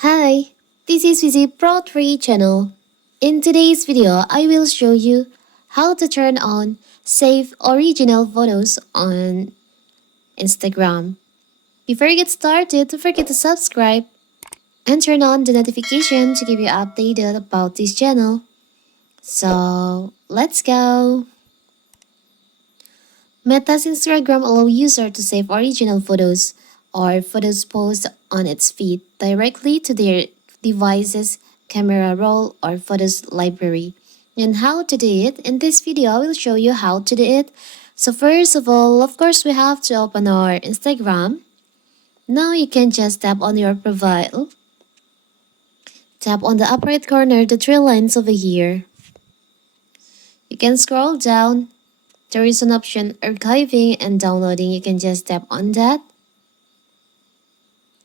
Hi, this is Visit Pro 3 channel. In today's video, I will show you how to turn on Save Original Photos on Instagram. Before you get started, don't forget to subscribe and turn on the notification to keep you updated about this channel. So, let's go! Meta's Instagram allows users to save original photos or photos posted on its feed directly to their device's camera roll or photos library. And how to do it? In this video, I will show you how to do it. So first of all, of course, we have to open our Instagram. Now you can just tap on your profile. Tap on the upper right corner, the three lines over here. You can scroll down. There is an option archiving and downloading. You can just tap on that.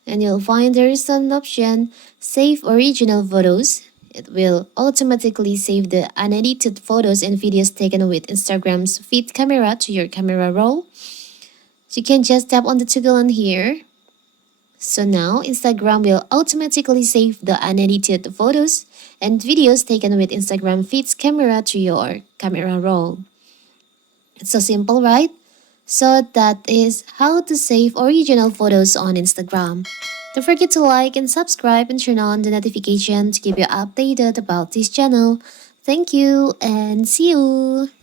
And you'll find there is an option save original photos. It will automatically save the unedited photos and videos taken with Instagram's feed camera to your camera roll. So you can just tap on the toggle on here. So now Instagram will automatically save the unedited photos and videos taken with Instagram feed's camera to your camera roll. It's so simple, right? So that is how to save original photos on Instagram. Don't forget to like and subscribe and turn on the notification to keep you updated about this channel. Thank you and see you!